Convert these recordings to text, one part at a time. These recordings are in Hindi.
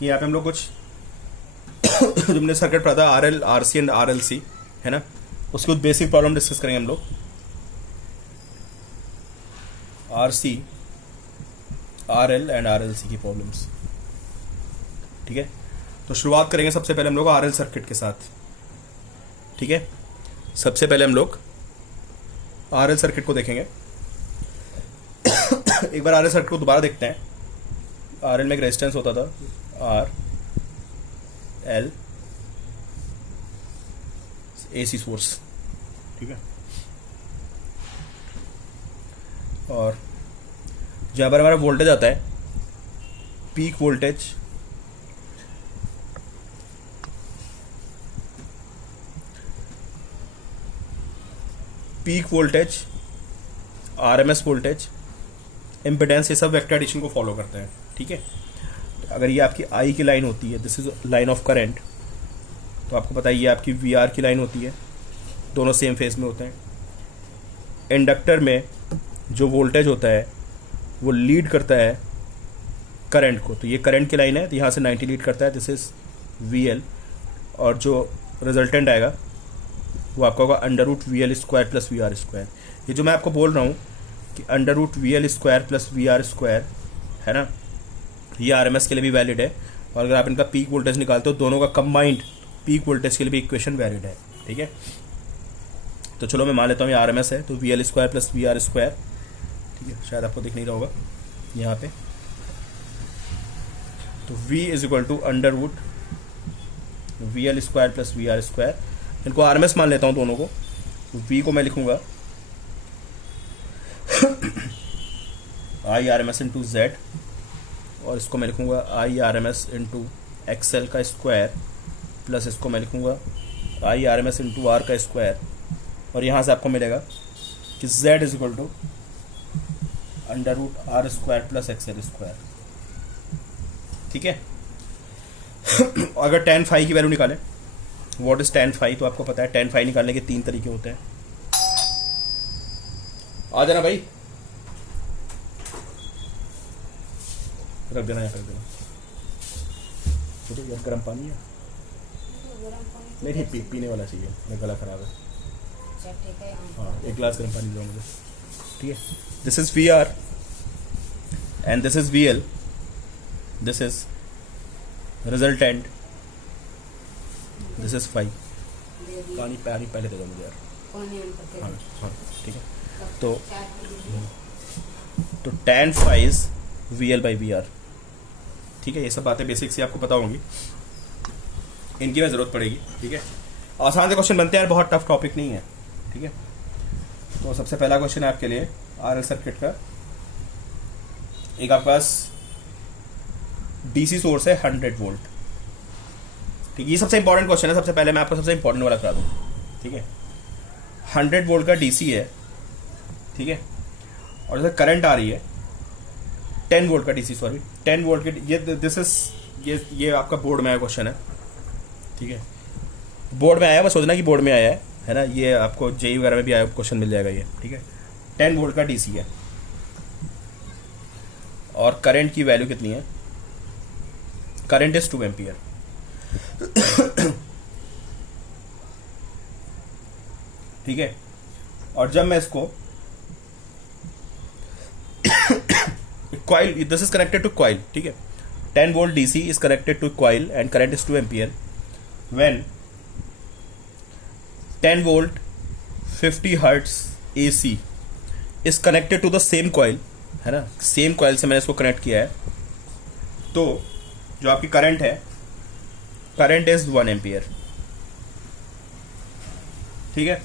कि यहाँ पे हम लोग कुछ जो हमने सर्किट पढ़ा था RL RC एंड RLC है ना, उसकी कुछ बेसिक प्रॉब्लम डिस्कस करेंगे हम लोग। RC RL एंड RLC की प्रॉब्लम्स, ठीक है। तो शुरुआत करेंगे सबसे पहले हम लोग RL सर्किट के साथ, ठीक है। सबसे पहले हम लोग RL सर्किट को देखेंगे। एक बार RL सर्किट को दोबारा देखते हैं। RL में एक रेजिस्टेंस होता था R L AC सोर्स, ठीक है। और जहाँ पर हमारा वोल्टेज आता है peak voltage, RMS voltage, impedance, ये सब वेक्टर एडिशन को फॉलो करते हैं, ठीक है। अगर ये आपकी I की लाइन होती है, this is line of current, तो आपको पता है ये आपकी VR की लाइन होती है, दोनों सेम फेज में होते हैं। इंडक्टर में जो वोल्टेज होता है वो लीड करता है करंट को, तो ये करंट की लाइन है, तो यहाँ से 90 लीड करता है, दिस इज VL। और जो रिजल्टेंट आएगा वो आपका होगा √VL² प्लस VR²। ये जो मैं आपको बोल रहा हूँ कि √VL² प्लस VR² है ना, ये RMS के लिए भी वैलिड है। और अगर आप इनका पीक वोल्टेज निकालते हो, दोनों का कंबाइंड पीक वोल्टेज के लिए भी इक्वेशन वैलिड है, ठीक है। तो चलो मैं मान लेता हूँ ये RMS है, तो VL² प्लस VR², ठीक है। शायद आपको दिख नहीं रहा होगा यहाँ पे। तो V is equal to √VL² plus VR²। इनको RMS मान लेता हूँ दोनों को। तो V को मैं लिखूंगा IRMS इंटू Z, और इसको मैं लिखूंगा IRMS इंटू XL का स्क्वायर, प्लस इसको मैं लिखूंगा IRMS इंटू R का स्क्वायर। और यहाँ से आपको मिलेगा कि Z is equal to √R² plus XL², ठीक है। अगर tan phi की वैल्यू निकालें, व्हाट इज tan phi, तो आपको पता है tan phi निकालने के 3 तरीके होते हैं। आ जाना भाई, रख देना यहाँ, रख देना। यार गर्म पानी है, नहीं पीने वाला चाहिए, मेरा गला खराब है। हाँ, एक गिलास गर्म पानी दो मुझे, ठीक है। This is VR and this is VL, this is resultant, this is phi। पानी पहले दे दो मुझे यार। हाँ, ठीक है। तो tan phi इज VL/VR, ठीक है। ये सब बातें बेसिक से आपको पता होंगी, इनकी में ज़रूरत पड़ेगी, ठीक है। आसान से क्वेश्चन बनते हैं यार, बहुत टफ टॉपिक नहीं है, ठीक है। तो सबसे पहला क्वेश्चन है आपके लिए RL सर्किट का। एक आपके पास DC सोर्स है 100 वोल्ट, ठीक है। ये सबसे इंपॉर्टेंट क्वेश्चन है, सबसे पहले मैं आपको सबसे इंपॉर्टेंट वाला करा दूँ, ठीक है। 100 वोल्ट का DC है, ठीक है। और जैसे करंट आ रही है 10 वोल्ट का DC, सॉरी 10 वोल्ट के, ये दिस इज ये आपका बोर्ड में आया क्वेश्चन है, ठीक है। बोर्ड में आया, बस सोचना कि बोर्ड में आया है ना, ये आपको JEE वगैरह में भी आया क्वेश्चन मिल जाएगा ये, ठीक है। 10 वोल्ट का DC है और करंट की वैल्यू कितनी है, करंट इज 2 एम्पियर। ठीक है। और जब मैं इसको coil, this is connected to coil, ठीक है। 10 volt DC is connected to coil and current is 2 ampere when 10 volt 50 hertz AC is connected to the same coil, है ना, सेम coil से मैंने इसको कनेक्ट किया है। तो जो आपकी करंट है, करंट इज 1 एम्पियर, ठीक है।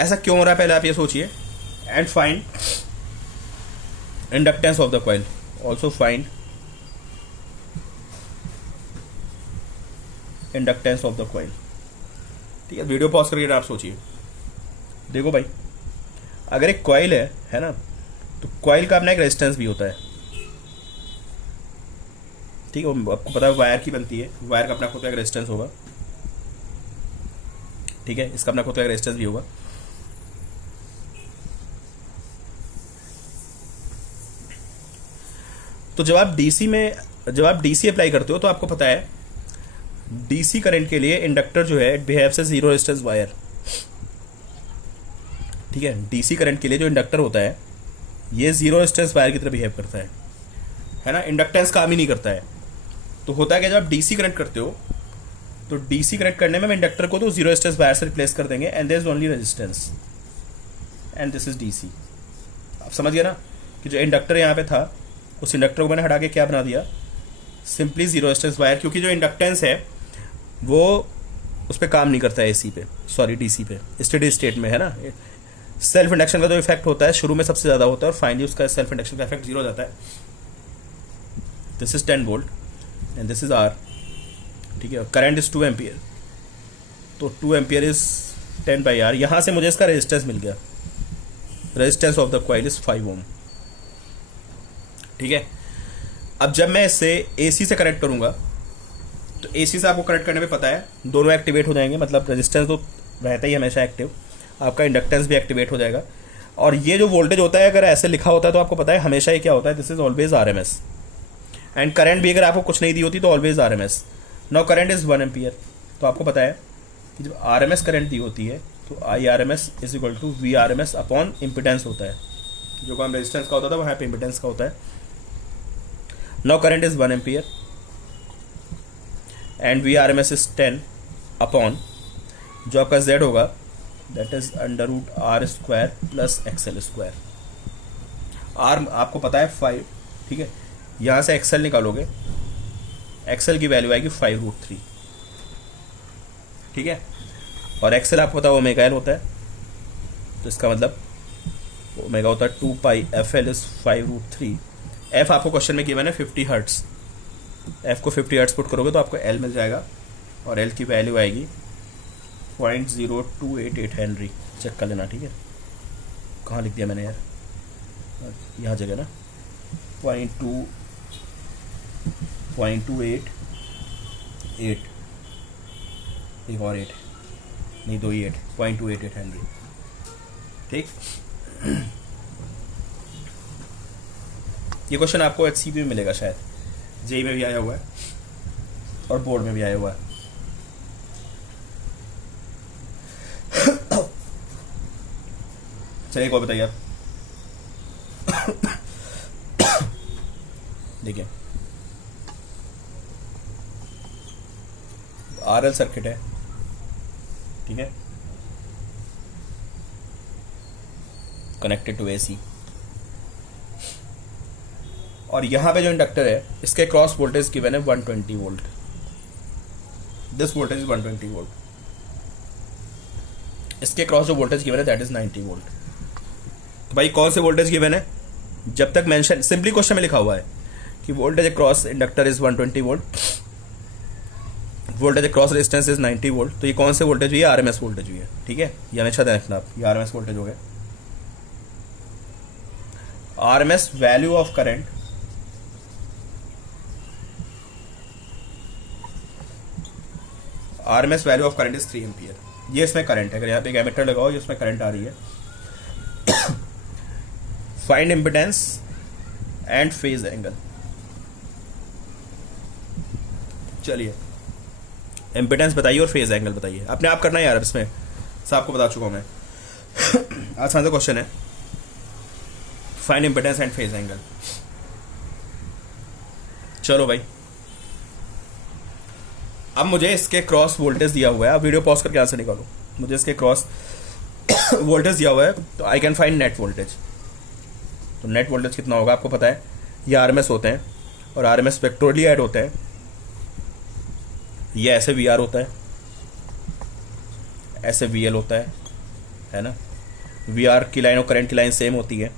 ऐसा क्यों हो रहा है पहले आप ये सोचिए। And find inductance of the coil, also find inductance of the coil, ठीक है। वीडियो पॉज करके आप सोचिए, देखो भाई, अगर एक कॉइल है ना, तो कॉइल का अपना एक रेजिस्टेंस भी होता है, ठीक है। आपको पता है वायर की बनती है, वायर का अपना खुद का एक रेजिस्टेंस होगा, ठीक है। इसका अपना खुद का एक रेजिस्टेंस भी होगा। तो जब आप डीसी में जब आप डीसी अप्लाई करते हो तो आपको पता है डीसी करंट के लिए इंडक्टर जो है it behaves as zero resistance wire. ठीक है, डीसी करंट के लिए जो इंडक्टर होता है ये जीरो रेजिस्टेंस वायर की तरह बिहेव करता है ना, इंडक्टेंस काम ही नहीं करता है। तो होता है कि जब आप डीसी कनेक्ट करते हो तो डीसी कनेक्ट करने में हम इंडक्टर को तो जीरो रेजिस्टेंस वायर से रिप्लेस कर देंगे and there is only resistance and this is DC. आप समझ गए ना कि जो इंडक्टर यहाँ पे था उस इंडक्टर को मैंने हटा के क्या बना दिया, सिंपली जीरो रेजिस्टेंस वायर, क्योंकि जो इंडक्टेंस है वो उस पर काम नहीं करता है एसी पे, सॉरी डीसी पे, स्टेडी स्टेट में है ना। सेल्फ इंडक्शन का जो इफेक्ट होता है शुरू में सबसे ज़्यादा होता है और फाइनली उसका सेल्फ इंडक्शन का इफेक्ट जीरो हो जाता है। This is 10 volt and this is R. ठीक है, करंट इज 2 एम्पियर, तो 2 एम्पियर इज 10 बाई आर। यहाँ से मुझे इसका रेजिस्टेंस मिल गया, resistance of the coil is 5 ओम। ठीक है, अब जब मैं इससे एसी से कनेक्ट करूंगा तो एसी से आपको कनेक्ट करने में पता है दोनों एक्टिवेट हो जाएंगे, मतलब रेजिस्टेंस तो रहता ही हमेशा एक्टिव, आपका इंडक्टेंस भी एक्टिवेट हो जाएगा। और ये जो वोल्टेज होता है अगर ऐसे लिखा होता है तो आपको पता है हमेशा ये क्या होता है, this is always RMS. And current भी अगर आपको कुछ नहीं दी होती तो always RMS. Now current is 1 ampere, तो आपको पता है कि जब आरएमएस करंट दी होती है तो I R M S is equal to V R M S upon impedance होता है। जो काम रेजिस्टेंस का होता था वहाँ पे इम्पिडेंस का होता है। Now current is 1 ampere and V R M S is 10 upon जो आपका z होगा that is under root R square plus XL square. R आपको पता है 5, ठीक है, यहाँ से एक्सएल निकालोगे, एक्सएल की वैल्यू आएगी 5√3। ठीक है, और एक्सएल आपको पता है ओमेगा एल होता है, तो इसका मतलब ओमेगा होता है 2 pi F L is 5√3। F आपको क्वेश्चन में गिवन है 50 हर्ट्स, एफ को 50 हर्ट्स पुट करोगे तो आपको एल मिल जाएगा और एल की वैल्यू आएगी 0.0288 हेनरी। चेक कर लेना, ठीक है, कहाँ लिख दिया मैंने यार, यहाँ जगह ना, 0.288 एक और 8 नहीं, 2 ही 8, 0.288 हेनरी। ठीक, ये क्वेश्चन आपको एचसीपी में मिलेगा, शायद जेई में भी आया हुआ है और बोर्ड में भी आया हुआ है। चलिए एक और बताइए आप। देखिए आरएल सर्किट है, ठीक है, कनेक्टेड टू एसी, और यहां पे जो इंडक्टर है इसके क्रॉस वोल्टेज गिवन है 120 volt. This voltage is 120 volt, इसके क्रॉस जो वोल्टेज गिवन है दैट इज 90 वोल्ट। तो भाई कौन से वोल्टेज गिवन है, जब तक मेंशन सिंपली क्वेश्चन में लिखा हुआ है कि voltage across inductor is 120 volt, voltage across resistance is 90 volt, तो ये कौन से वोल्टेज हुई है, आरएमएस वोल्टेज हुई है। ठीक है, ये हमेशा ध्यान रखना आप, ये आरएमएस वोल्टेज हो गए। RMS value of current RMS value of current is 3 ampere. ये इसमें करंट है, अगर यहाँ पे एक एमीटर लगाओ, ये उसमें करंट आ रही है। Find impedance and phase angle. चलिए इम्पिडेंस बताइए और फेज एंगल बताइए, अपने आप करना है यार, इसमें सब आपको बता चुका हूं मैं। आसान सा क्वेश्चन है, find impedance and phase angle. चलो भाई, अब मुझे इसके क्रॉस वोल्टेज दिया हुआ है, अब वीडियो पॉज करके आंसर निकालो। मुझे इसके क्रॉस वोल्टेज दिया हुआ है तो I can find net voltage. तो नेट वोल्टेज कितना होगा आपको पता है, ये आरएमएस होते हैं और आरएमएस वेक्टोरली ऐड होते हैं। ये ऐसे वीआर होता है, ऐसे वीएल होता है ना। वीआर की लाइन और करंट की लाइन सेम होती है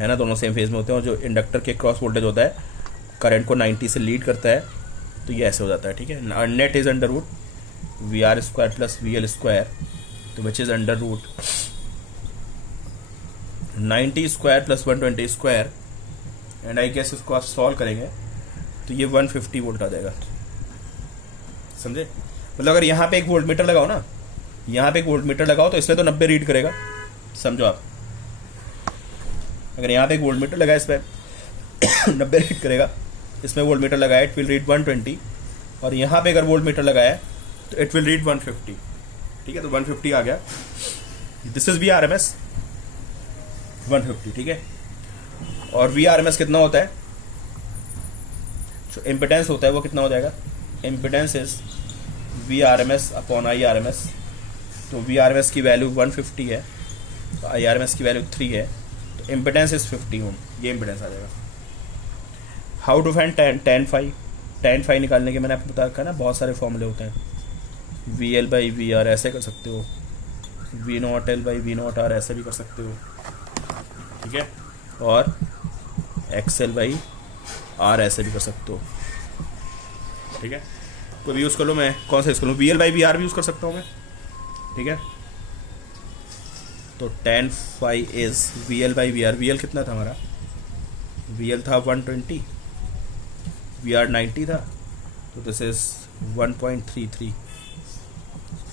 ना, दोनों सेम फेज में होते हैं। और जो इंडक्टर के क्रॉस वोल्टेज होता है करंट को 90 से लीड करता है, तो ये ऐसे हो जाता है। ठीक है, net is under root V R square plus V L square, तो which is under root 90 square plus 120 square, and I guess इसको आप सॉल्व करेंगे तो ये 150 वोल्ट आ जाएगा। समझे, मतलब अगर यहाँ पे एक वोल्ट मीटर लगाओ ना, यहाँ पे एक वोल्ट मीटर लगाओ तो इसमें तो 90 रीड करेगा, समझो आप। अगर यहाँ पे एक वोल्ट मीटर लगा इस पर 90 रीड करेगा, इसमें वोल्ट मीटर लगाया इट विल रीड 120, और यहाँ पे अगर वोल्ट मीटर लगाया तो इट विल रीड 150। ठीक है, तो 150 आ गया। This is VRMS 150। ठीक है, और VRMS कितना होता है, जो इम्पिडेंस होता है वो कितना हो जाएगा, impedance is VRMS upon IRMS। तो VRMS की वैल्यू 150 है, तो IRMS की वैल्यू 3 है, तो इम्पिडेंस इज 50 ओम, ये इम्पिडेंस आ जाएगा। How to find tan phi निकालने के मैंने आपको बता रखा है ना, बहुत सारे फॉर्मूले होते हैं। VL/VR ऐसे कर सकते हो, V0L/V0R ऐसे भी कर सकते हो। ठीक है, और XL/R ऐसे भी कर सकते हो। ठीक है, कोई भी यूज़ कर लो, मैं कौन सा यूज़ करूँ, VL/VR भी यूज़ कर सकता हूँ मैं। ठीक है, तो tan phi is VL/VR। VL कितना था हमारा, VL था 120, VR 90 था, तो दिस इज 1.33,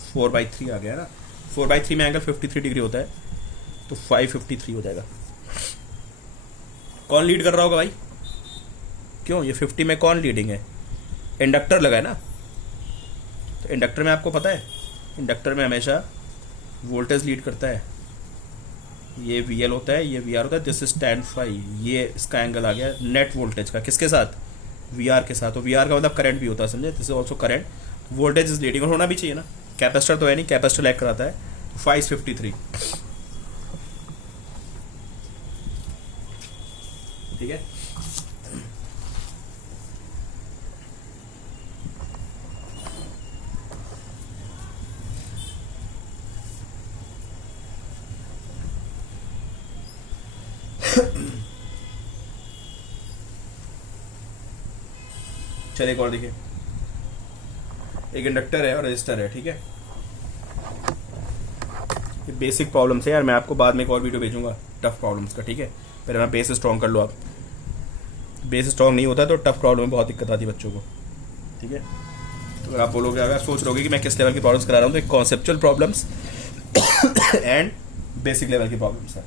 4/3 आ गया ना। 4/3 में एंगल 53 डिग्री होता है, तो 553 हो जाएगा। कौन लीड कर रहा होगा भाई, क्यों, ये 50 में कौन लीडिंग है, इंडक्टर लगा है ना। तो इंडक्टर में आपको पता है, इंडक्टर में हमेशा वोल्टेज लीड करता है। ये VL होता है, ये VR होता है। दिस इज tan phi, ये इसका एंगल आ गया नेट वोल्टेज का, किसके साथ, VR के साथ। तो VR का मतलब करंट भी होता है, समझे, this is also current. Voltage is leading, और होना भी चाहिए ना, कैपेसिटर तो है नहीं, कैपेसिटर लैग कराता है। 553। ठीक है, चलिए एक और देखिए, एक इंडक्टर है और रजिस्टर है। ठीक है, ये बेसिक प्रॉब्लम्स है यार, मैं आपको बाद में एक और वीडियो भेजूंगा टफ प्रॉब्लम्स का। ठीक है, पहले मैं बेस स्ट्रॉन्ग कर लो। आप बेस स्ट्रॉन्ग नहीं होता तो टफ प्रॉब्लम में बहुत दिक्कत आती है बच्चों को। ठीक है, तो अगर आप बोलोगे, अगर सोच रहोगे कि मैं किस लेवल की प्रॉब्लम्स करा रहा हूँ, तो एक conceptual problems and basic level की प्रॉब्लम्स है।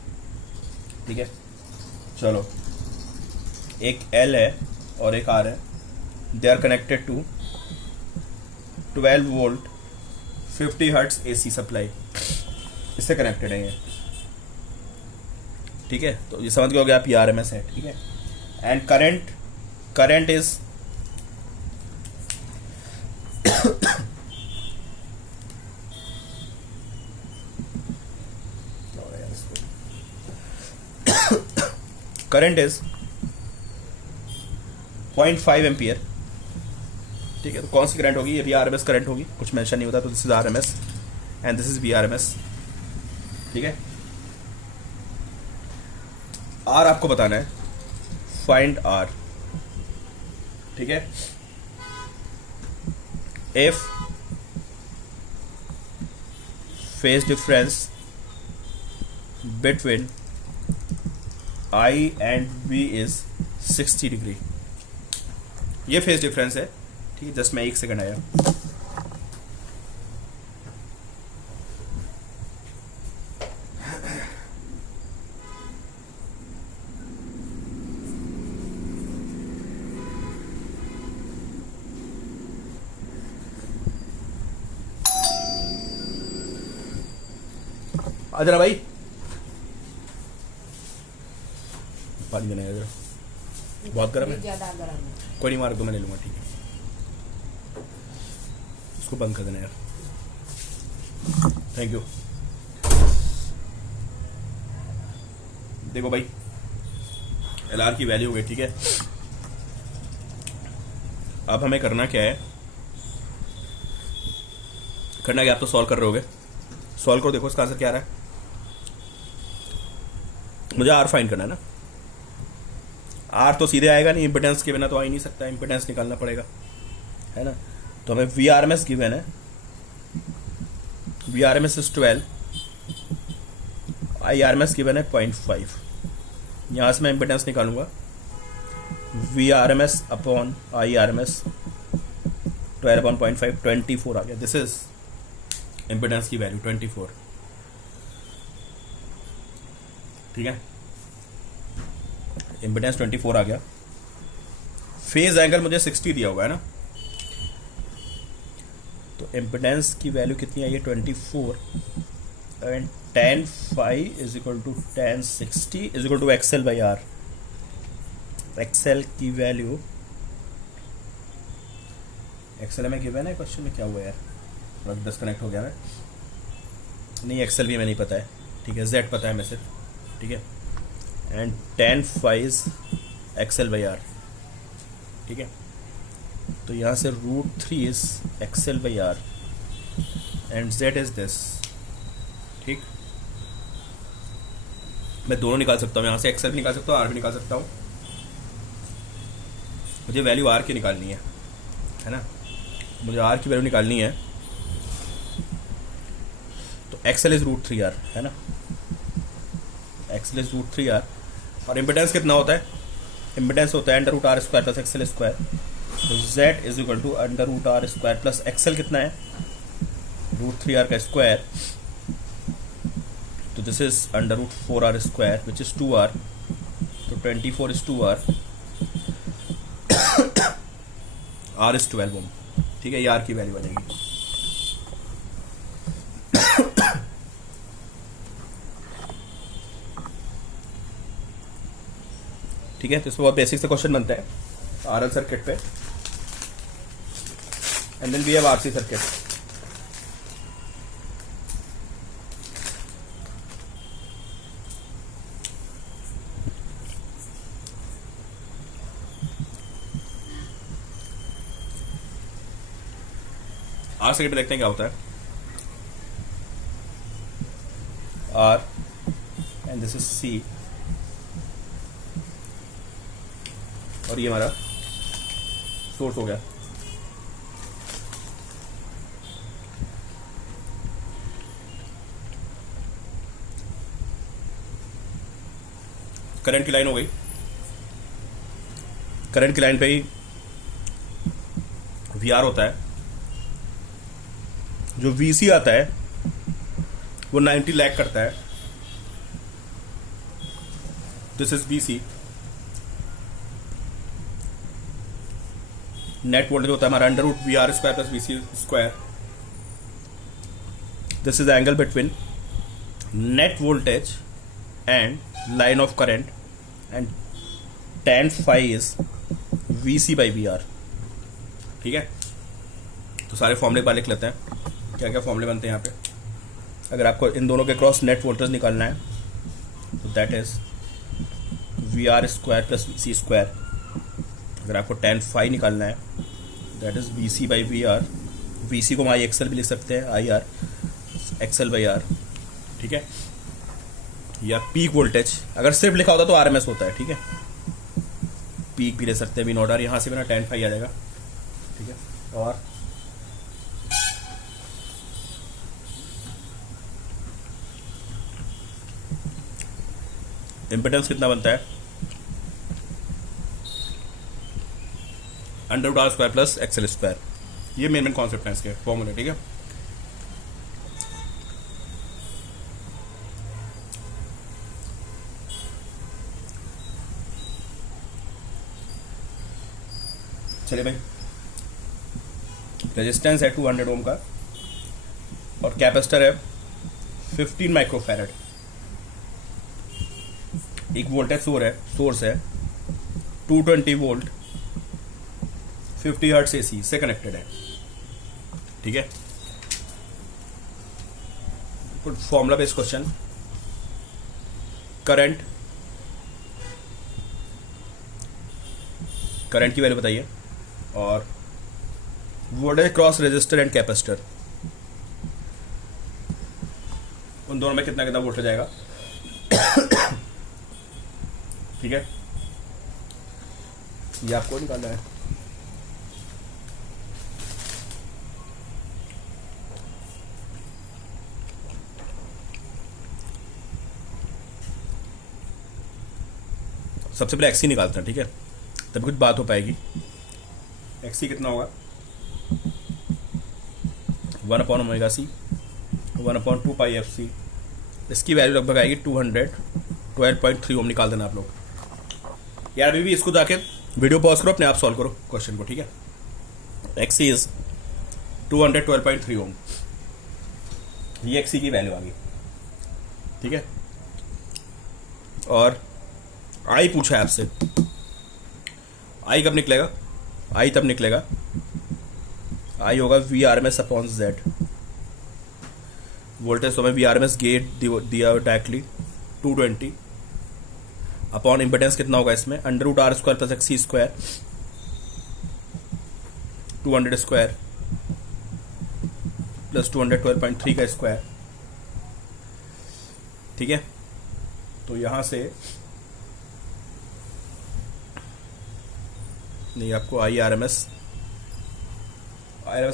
ठीक है, चलो, एक L है और एक R है, they are connected to 12 volt 50 hertz AC supply, इससे कनेक्टेड है ये। ठीक है, तो ये समझ गए हो गया आप, RMS है। ठीक है, and current is current is 0.5 ampere. ठीक है, तो कौन सी करंट होगी, ये भी RMS करंट होगी, कुछ मेंशन नहीं होता, तो this is RMS and this is VRMS। ठीक है, R आपको बताना है, फाइंड R। ठीक है, if phase difference between I and V is 60 degree, ये फेज डिफरेंस है। ठीक है, जस्ट मैं 1 सेकंड आया। आ जरा भाई, पानी देना है जरा, बहुत गर्म है। ज्यादा गर्म है। कोई नहीं, मार दो, मैं ले लूंगा। ठीक है, इसको बंद कर देना यार, थैंक यू। देखो भाई, LR की वैल्यू हो गई। ठीक है, अब हमें करना क्या है, करना क्या, आप तो सॉल्व कर रहे होगे, सॉल्व करो, देखो इसका आंसर क्या आ रहा है। मुझे R फाइंड करना है ना, R तो सीधे आएगा नहीं, इम्पिडेंस के बिना तो आ ही नहीं सकता, इम्पिडेंस निकालना पड़ेगा, है ना। तो हमें VRMS गिवन है, VRMS इज 12, IRMS गिवन है 0.5। यहाँ से मैं इम्पिडेंस निकालूंगा, VRMS अपॉन IRMS 12/0.5, 24 आ गया। दिस इज इम्पिडेंस की वैल्यू 24। ठीक है, इम्पिडेंस 24 आ गया। फेज एंगल मुझे 60 दिया हुआ है ना, तो इम्पिडेंस की वैल्यू कितनी आई है 24, and tan phi is equal to tan 60 is equal to XL by R. XL की वैल्यू, एक्सएल में गिवन है क्वेश्चन में, क्या हुआ यार, थोड़ा डिस्कनेक्ट हो गया मैं, नहीं एक्सएल भी हमें नहीं पता है, ठीक है, जेड पता है हमें सिर्फ, ठीक है, and tan phi is XL by R, ठीक है, तो यहाँ से √3 is XL by R and Z is this, ठीक। मैं दोनों निकाल सकता हूँ, यहाँ से एक्सएल भी निकाल सकता हूँ, आर भी निकाल सकता हूँ, मुझे वैल्यू आर की निकालनी है ना, मुझे आर की वैल्यू निकालनी है, तो एक्सएल इज √3 आर, है ना, एक्सएल इज √3 आर, और इम्पिडेंस कितना होता है, इम्पिडेंस होता है √r square plus XL square, तो z is equal to √r square plus XL कितना है √3r का स्क्वायर, तो this is √4r square which is 2r, तो 24 इज 2r, r इज 12 ओम, ठीक है, ये r की वैल्यू बनेगी। ठीक है, तो इसमें बहुत बेसिक से क्वेश्चन बनता है आरएल सर्किट पे, and then we have RC circuit. R circuit देखते हैं क्या होता है, R and this is C, और ये हमारा सोर्स हो गया, करंट की लाइन हो गई, करंट की लाइन पे ही वी आर होता है, जो वी सी आता है वो 90 लैग करता है, this is V C, net voltage होता है हमारा √VR square plus VC square, this is angle between net voltage and line of current, and tan phi is VC by VR, ठीक है। तो सारे फॉर्मूले बार लिख लेते हैं, क्या क्या फॉर्मूले बनते हैं यहाँ पे। अगर आपको इन दोनों के क्रॉस नेट वोल्टेज निकालना है तो that is VR square plus VC square, अगर आपको tan phi निकालना है that is VC by VR, VC को हम IXL भी लिख सकते हैं, IR XL बाई R, ठीक है। या पीक वोल्टेज अगर सिर्फ लिखा होता तो RMS होता है, ठीक है, पीक भी ले सकते हैं, V0R, यहाँ से बिना tan phi आ जाएगा, ठीक है। और इम्पिडेंस कितना बनता है √R square plus XL square, ये मेन कॉन्सेप्ट है इसके फॉर्मूले, ठीक है। चलिए भाई, रेजिस्टेंस है 200 ओम का और कैपेसिटर है 15 माइक्रोफैरड, एक वोल्टेज सोर्स है 220 वोल्ट 50 हर्ट्ज AC से कनेक्टेड है, ठीक है। फॉर्मूला बेस्ड क्वेश्चन, करंट की वैल्यू बताइए, और voltage cross resistor and capacitor, उन दोनों में कितना कितना वोल्टेज आएगा, ठीक है, ये आपको निकालना है। सबसे पहले एक्सी निकालते हैं, ठीक है, तब कुछ बात हो पाएगी। एक्सी कितना होगा 1/ωc 1/2πfc, इसकी वैल्यू लगभग आएगी 212.3 ओम, निकाल देना आप लोग यार। अभी भी इसको जाके वीडियो पॉज करो, अपने आप सॉल्व करो क्वेश्चन को, ठीक है। एक्सी इज 212.3 ओम, ये एक्सी की वैल्यू आ गई, ठीक है। और आई पूछा है आपसे, आई कब निकलेगा? आई तब निकलेगा, आई होगा V R M S upon Z. Voltage तो हमें V R M S get दिया डायरेक्टली 220 अपॉन इम्पिडेंस कितना होगा इसमें, under root R square plus XC square 200 square plus 212.3 का स्क्वायर, ठीक है। तो यहां से नहीं, आपको आई आर एम एस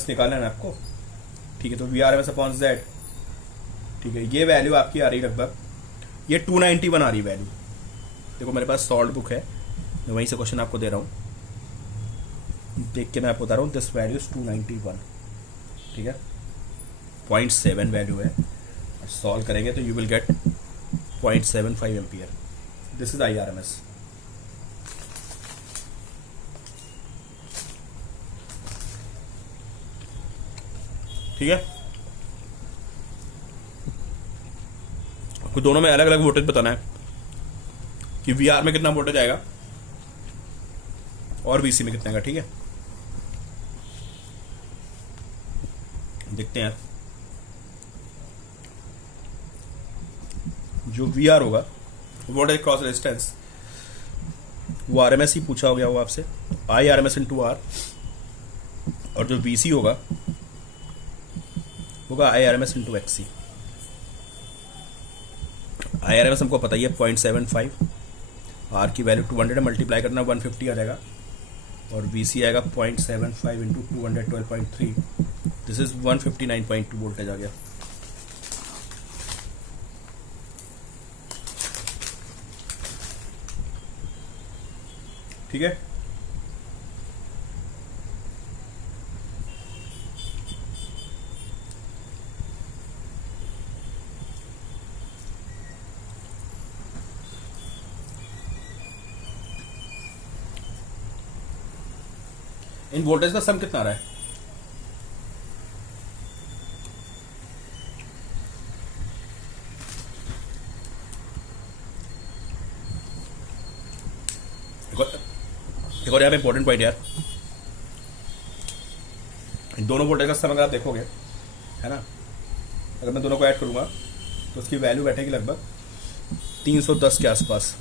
निकालना है ना आपको, ठीक है। तो V R M S upon Z, ठीक है। ये वैल्यू आपकी आ रही लगभग, ये 291 आ रही वैल्यू। देखो मेरे पास सॉल्व बुक है, मैं वहीं से क्वेश्चन आपको दे रहा हूँ, देख के मैं आपको बता रहा हूँ। दिस वैल्यू इज 291, ठीक है। 0.7 वैल्यू है, सॉल्व करेंगे तो you will get 0.75 ampere. This is I R M S. ठीक है, आपको दोनों में अलग अलग वोल्टेज बताना है कि वी आर में कितना वोल्टेज आएगा और वीसी में कितने का, ठीक है। देखते हैं, जो वी आर होगा वोल्टेज क्रॉस रेजिस्टेंस, वो आर एम एस ही पूछा हो गया वो आपसे, I R M S into R, और जो वीसी होगा I R M S into XC. I R M S हमको पता ही है 0.75, आर की वैल्यू 200 मल्टीप्लाई करना 150 आ जाएगा, और वी सी आएगा 0.75 इंटू 212.3, दिस इज 159.2 वोल्टेज आ गया। ठीक है, इन वोल्टेज का सम कितना आ रहा है? एक और यहाँ पे इंपॉर्टेंट पॉइंट यार, इन दोनों वोल्टेज का सम अगर आप देखोगे, है ना, अगर मैं दोनों को ऐड करूंगा तो उसकी वैल्यू बैठेगी लगभग 310 के आसपास।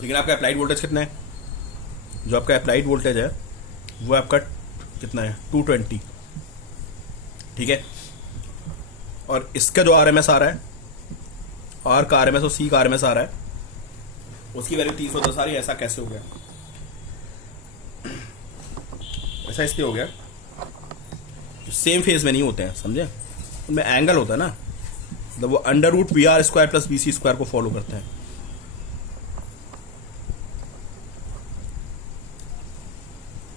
लेकिन आपका अप्लाइड वोल्टेज कितना है? जो आपका अप्लाइड वोल्टेज है वो आपका कितना है? 220, ठीक है। और इसका जो आर एम एस आ रहा है, आर का आर एम एस और सी का आर एम एस आ रहा है, उसकी वैल्यू 310 आ रही है। ऐसा कैसे हो गया? ऐसा इसलिए हो गया, जो सेम फेज में नहीं होते हैं, समझे, उनमें एंगल होता है ना, मतलब वो under root V R square plus V C square को फॉलो करते हैं।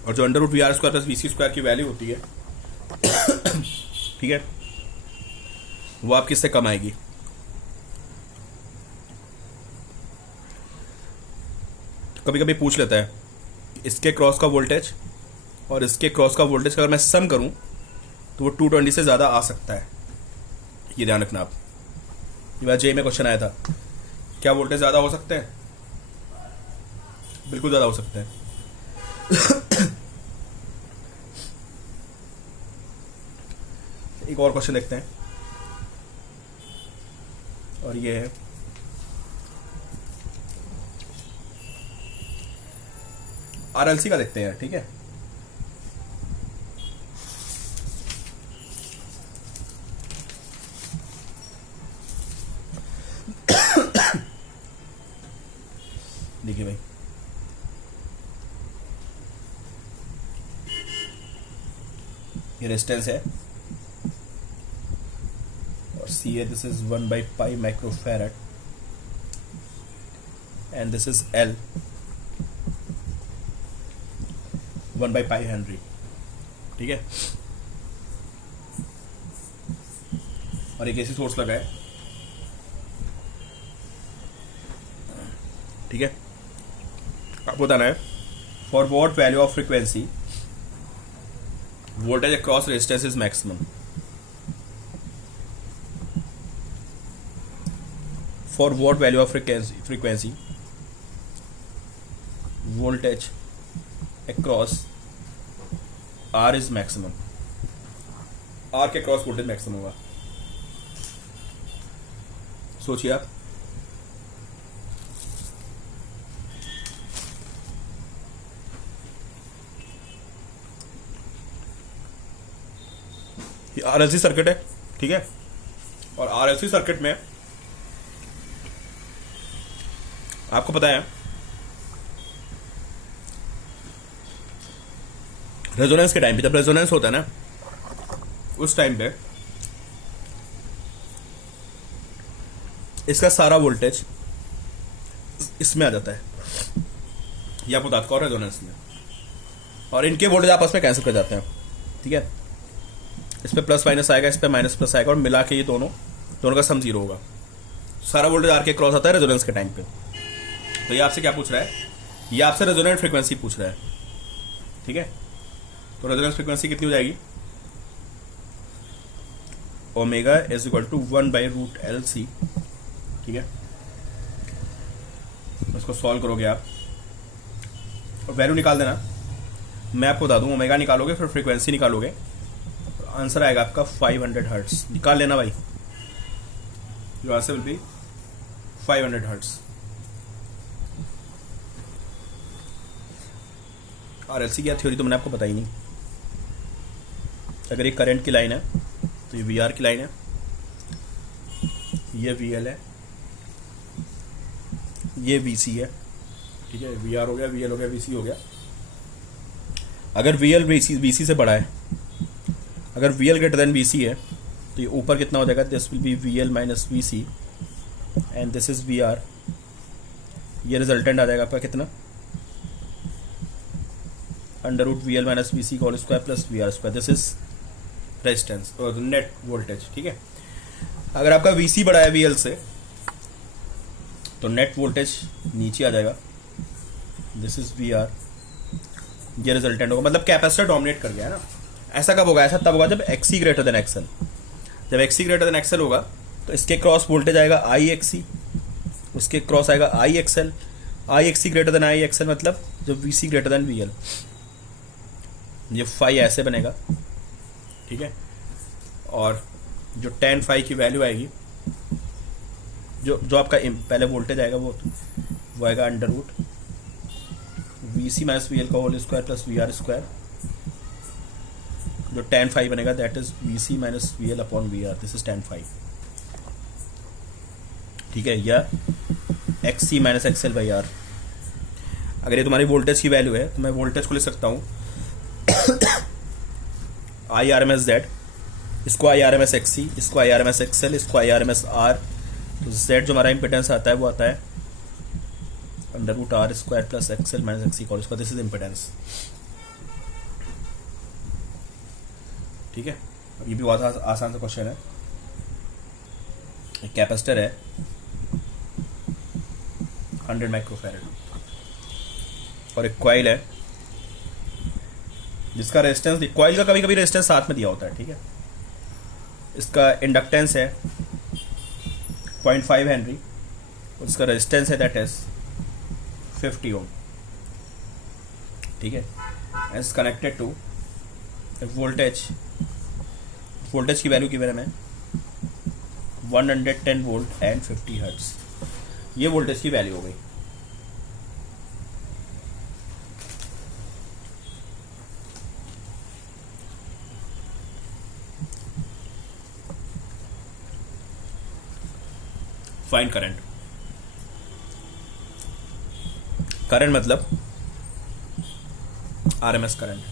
और जो under root V R square plus V C square की वैल्यू होती है, ठीक है, वो आपकी इससे कम आएगी। कभी कभी पूछ लेता है इसके क्रॉस का वोल्टेज और इसके क्रॉस का वोल्टेज अगर मैं सम करूं तो वो 220 से ज़्यादा आ सकता है, ये ध्यान रखना आप। ये बात जे में क्वेश्चन आया था, क्या वोल्टेज ज़्यादा हो सकते हैं? बिल्कुल ज़्यादा हो सकते हैं। एक और क्वेश्चन देखते हैं, और ये है आरएलसी का, देखते हैं, ठीक है। देखिए भाई, ये रेजिस्टेंस है और सी है, this is 1/π microfarad, and this is L 1/π henry, ठीक है। और एक एसी सोर्स लगा है, ठीक है। आपको बताना है for what value of frequency voltage across resistance is maximum. For what value of frequency voltage across R is maximum. R के क्रॉस वोल्टेज मैक्सिमम होगा। सोचिए आप, ये आरएलसी सर्किट है, ठीक है, और आरएलसी सर्किट में आपको पता है रेजोनेंस के टाइम पे, जब रेजोनेंस होता है ना, उस टाइम पे इसका सारा वोल्टेज इसमें आ जाता है, ये आपको बताता हूं रेजोनेंस में, और इनके वोल्टेज आपस में कैंसिल कर जाते हैं, ठीक है। इस पे प्लस माइनस आएगा, इस पे माइनस प्लस आएगा, और मिला के ये दोनों का सम जीरो होगा। सारा वोल्टेज आर के क्रॉस आता है रेजोनेंस के टाइम पे। तो ये आपसे क्या पूछ रहा है, ये आपसे रेजोनेंट फ्रीक्वेंसी पूछ रहा है, ठीक है। तो रेजोनेंस फ्रीक्वेंसी कितनी हो जाएगी, omega is equal to 1/√LC, ठीक है। इसको सॉल्व करोगे आप और वैल्यू निकाल देना, मैं आपको बता दूं, ओमेगा निकालोगे फिर फ्रीक्वेंसी निकालोगे, आंसर आएगा आपका 500 हर्ट्ज। निकाल लेना भाई, जो answer will be 500 hertz. RLC की थ्योरी तो मैंने आपको बताई नहीं। अगर ये करंट की लाइन है तो ये वीआर की लाइन है, ये वीएल है, ये वीसी है, ठीक है। वीआर हो गया, वीएल हो गया, वीसी हो गया। अगर वीएल वीसी से बड़ा है, अगर वीएल ग्रेटर देन वीसी है, तो ये ऊपर कितना हो जाएगा, this will be VL minus VC and this is VR. ये रिजल्टेंट आ जाएगा आपका कितना, √VL माइनस वीसी का whole square plus VR square. This is resistance और नेट वोल्टेज, ठीक है। अगर आपका वीसी बड़ा है वीएल से, तो नेट वोल्टेज नीचे आ जाएगा, दिस इज वीआर। ये रिजल्टेंट होगा, मतलब कैपेसिटर डोमिनेट कर गया है ना। ऐसा कब होगा, ऐसा तब होगा जब एक्सी ग्रेटर देन एक्सएल। जब एक्सी ग्रेटर देन एक्सएल होगा तो इसके क्रॉस वोल्टेज आएगा आई एक्सी, उसके क्रॉस आएगा I XL, I XC greater than I XL, मतलब जब वीसी ग्रेटर देन वीएल, ये फाई ऐसे बनेगा, ठीक है। और जो tan फाई की वैल्यू आएगी, जो आपका पहले वोल्टेज आएगा वो आएगा √VC माइनस वीएल का whole square plus VR square. जो tan फाई बनेगा that is VC minus VL upon VR, this is tan phi, ठीक है। या XC minus XL by R. अगर ये तुम्हारी वोल्टेज की वैल्यू है तो मैं वोल्टेज को लिख सकता हूँ IRMS Z, इसको IRMS XC, इसको IRMS XL, इसको IRMS R। तो Z जो हमारा इम्पिडेंस आता है वो आता है √R square plus XL minus XC का स्क्वायर। दिस इज इम्पिडेंस, ठीक है। ये भी बहुत आसान सा क्वेश्चन है। एक कैपेसिटर है 100 माइक्रोफैरड, और एक कॉइल है जिसका रेजिस्टेंस, कॉइल का कभी कभी रेजिस्टेंस साथ में दिया होता है, ठीक है। इसका इंडक्टेंस है 0.5 हेनरी, उसका रेजिस्टेंस है दैट इज 50 ओम, ठीक है। इज कनेक्टेड टू वोल्टेज की वैल्यू की वजह में 110 वोल्ट एंड 50 हर्ट्ज। ये वोल्टेज की वैल्यू हो गई। Find current. करंट मतलब आरएमएस करंट।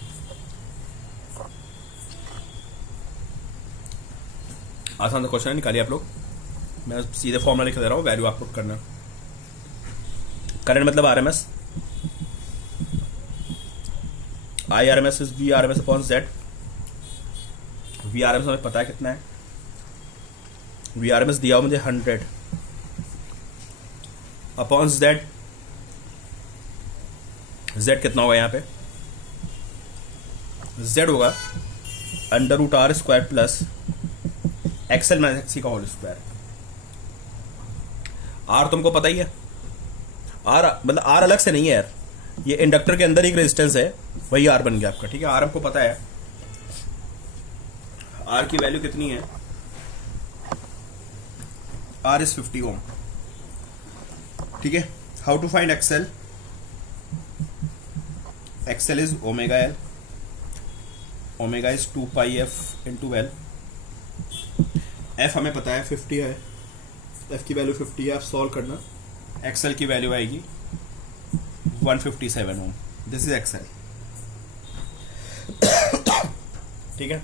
आसान सा क्वेश्चन है, निकालिए आप लोग। मैं सीधे फॉर्मूला लिख दे रहा हूँ, वैल्यू आप पुट करना। करंट मतलब RMS, I RMS is V RMS upon Z. V RMS हमें पता है कितना है, वी आरएमएस दिया हो मुझे 100 अपॉन जेड जेड कितना होगा यहाँ पे, जेड होगा under root R square plus XL minus XC का होल स्क्वायर। आर तुमको पता ही है, आर मतलब आर अलग से नहीं है यार, ये इंडक्टर के अंदर एक रेजिस्टेंस है, वही आर बन गया आपका। ठीक है, आर हमको पता है, आर की वैल्यू कितनी है, आर इज 50 ओम। ठीक है, how to find XL, XL is omega L, omega is 2 pi F into L. F हमें पता है 50 है, एफ की वैल्यू 50 है, आप सॉल्व करना, एक्सएल की वैल्यू आएगी 157 ओम। This is XL. ठीक है,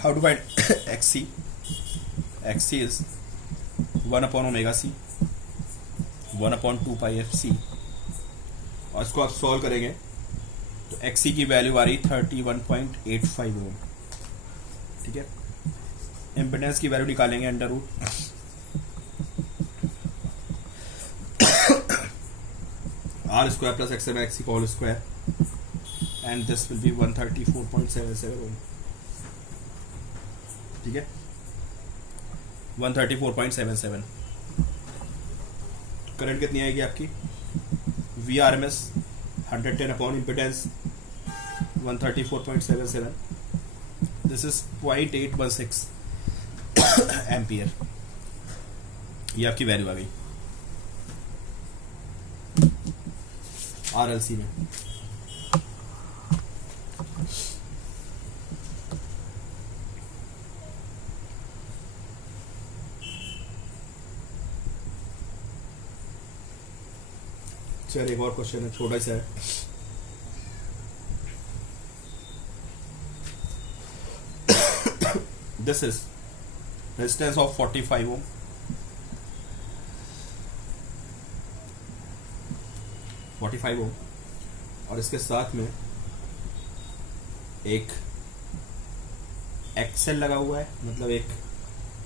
how to find XC, XC is 1 upon omega C, 1 upon 2 pi F C, और इसको आप सॉल्व करेंगे तो एक्सी की वैल्यू आ रही 31.85 ओम। ठीक है, इम्पिडेंस की वैल्यू निकालेंगे under root R square plus X X C का whole square, and this will be 134.77 ohm. ठीक है, 134.77। करंट कितनी आएगी आपकी, V R M S 110 upon impedance 134.77, this is 0.816 ampere. ये आपकी वैल्यू आ गई आरएलसी में। चल एक और क्वेश्चन है, छोटा सा है। दिस इज रेजिस्टेंस ऑफ 45 ओम, ओम, और इसके साथ में एक एक्सेल लगा हुआ है, मतलब एक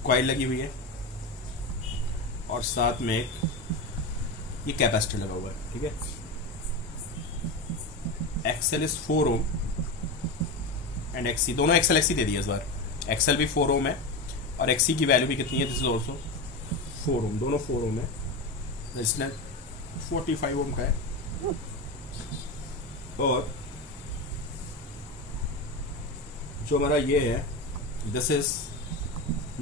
कॉइल लगी हुई है, और साथ में एक ये कैपेसिटर लगा हुआ है। ठीक है, XL is 4 ohm and XC, दोनों एक्सेल एक्सी दे दिया इस बार, एक्सेल भी 4 ओम है और एक्सी की वैल्यू भी कितनी है, दिस इज ऑल्सो 4 ओम, दोनों 4 ओम है, रेजिस्टेंस 45 ओम का है, और जो हमारा ये है दिस इज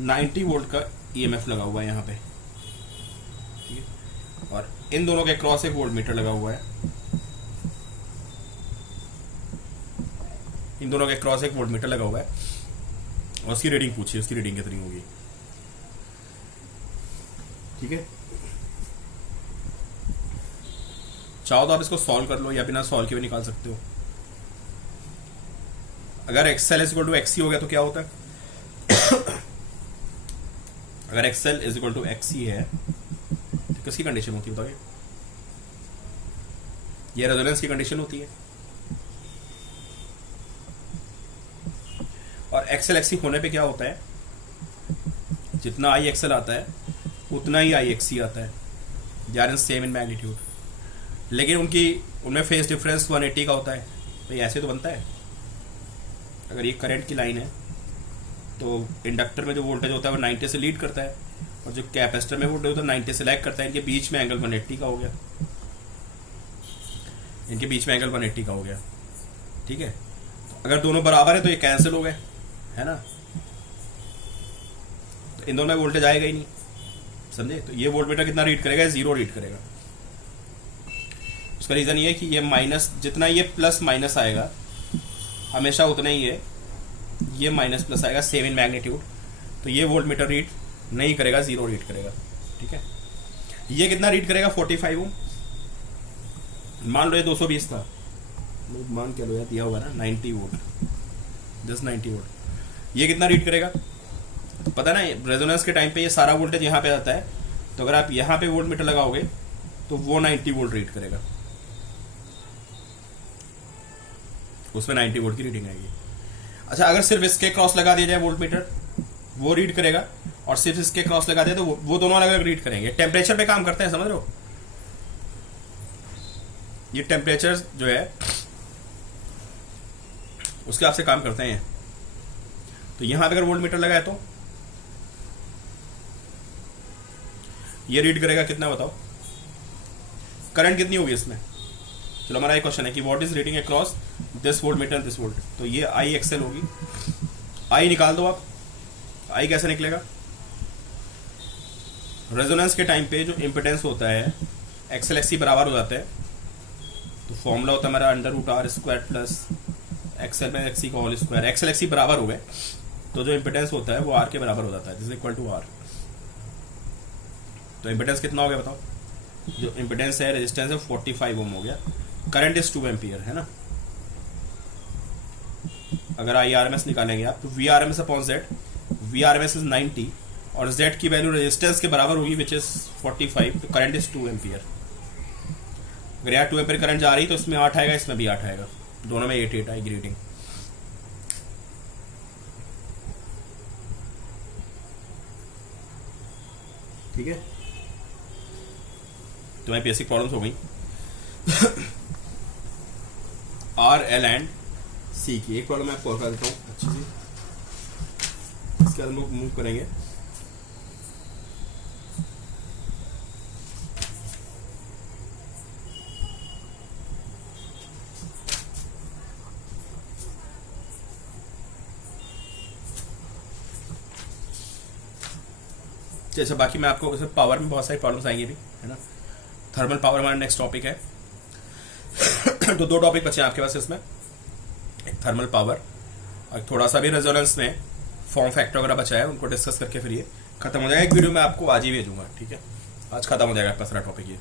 90 वोल्ट का ईएमएफ लगा हुआ है यहाँ पे, और इन दोनों के क्रॉस एक वोल्ट मीटर लगा हुआ है, इन दोनों के क्रॉस एक वोल्ट मीटर लगा हुआ है, और उसकी रीडिंग पूछिए, उसकी रीडिंग कितनी होगी। ठीक है, चाहो तो आप इसको सॉल्व कर लो या बिना सॉल्व के भी निकाल सकते हो। अगर XL is equal to XC हो गया तो क्या होता है, अगर XL is equal to XC है तो किसकी कंडीशन होती है बताइए, ये रेजोनेंस की कंडीशन होती है, और एक्सएल एक्सी होने पे क्या होता है, जितना आई एक्सएल आता है उतना ही आई एक्सी आता है, they are in same in magnitude, लेकिन उनमें फेज डिफरेंस 180 का होता है। भाई ऐसे तो बनता है, अगर ये करंट की लाइन है तो इंडक्टर में जो वोल्टेज होता है वो 90 से लीड करता है, और जो कैपेसिटर में वोल्टेज होता है 90 से लैग करता है, इनके बीच में एंगल 180 का हो गया, इनके बीच में एंगल 180 का हो गया। ठीक है, अगर दोनों बराबर है तो ये कैंसिल हो गए, है ना, तो इन दोनों में वोल्टेज आएगा ही नहीं, समझे। तो ये वोल्टमीटर कितना रीड करेगा, 0 रीड करेगा। उसका रीजन ये है कि ये माइनस, जितना ये प्लस माइनस आएगा हमेशा उतना ही है ये माइनस प्लस आएगा, सेम इन मैग्नीट्यूड, तो ये वोल्टमीटर रीड नहीं करेगा, 0 रीड करेगा। ठीक है, ये कितना रीड करेगा, 45 ओम, मान लो ये 220 था, मान क्या लो यार, दिया होगा ना 90 वोल्ट, जस्ट 90 वोल्ट, ये कितना रीड करेगा, तो पता ना रेजोनेंस के टाइम पे ये सारा वोल्टेज यहाँ पे आता है, तो अगर आप यहाँ पे वोल्ट मीटर लगाओगे तो वो 90 वोल्ट रीड करेगा, उसमें 90 वोल्ट की रीडिंग आएगी। अच्छा, अगर सिर्फ इसके क्रॉस लगा दिया जाए वोल्ट मीटर, वो रीड करेगा, और सिर्फ इसके क्रॉस लगा दिया तो वो दोनों अलग अलग रीड करेंगे। टेम्परेचर पे काम करते हैं, समझ रहे हो? ये टेम्परेचर जो है उसके आपसे काम करते हैं। तो यहां पे अगर वोल्ट मीटर लगाए तो ये रीड करेगा कितना, बताओ करंट कितनी होगी इसमें। चलो हमारा एक क्वेश्चन है कि what is reading across this volt meter this volt, तो ये आई एक्सएल होगी। आई निकाल दो आप, आई कैसे निकलेगा? रेजोनेंस के टाइम पे जो इम्पिडेंस होता है एक्सएल एक्सी बराबर हो जाता है, तो फॉर्मूला होता है हमारा under root R square plus XL में एक्सी का होल स्क्वायर। एक्सएल एक्सी बराबर हो गए तो जो इम्पिडेंस होता है वो आर के बराबर हो जाता है, दिस इक्वल टू आर। तो इम्पिडेंस कितना हो गया बताओ? जो इम्पिडेंस है रेजिस्टेंस है 45 ओम हो गया। करंट इज 2 एम्पियर है ना। अगर आई आर एम एस निकालेंगे आप तो V R M S upon Z, V R M S is 90 और जेड की वैल्यू रेजिस्टेंस के बराबर होगी विच इज 45, तो करंट इज 2 एम्पियर। अगर यहाँ 2 एम्पियर करंट जा रही तो इसमें 8 आएगा, इसमें भी 8 आएगा, दोनों में 8 आएगी रीडिंग। ठीक है, तुम्हारी बेसिक प्रॉब्लम्स हो गई आर एल एंड सी की। एक प्रॉब्लम मैं आपको और कर देता हूँ अच्छी सी, इसके बाद हम लोग मूव करेंगे। जैसे बाकी मैं आपको पावर में बहुत सारी प्रॉब्लम्स आएंगी भी, है ना। थर्मल पावर हमारा नेक्स्ट टॉपिक है तो 2 टॉपिक बचे हैं आपके पास इसमें, एक थर्मल पावर और थोड़ा सा भी रेजोनेंस में फॉर्म फैक्टर वगैरह बचा है, उनको डिस्कस करके फिर ये खत्म हो जाएगा। एक वीडियो में आपको आज ही भेजूंगा, ठीक है। आज खत्म हो जाएगा आपका सारा टॉपिक ये।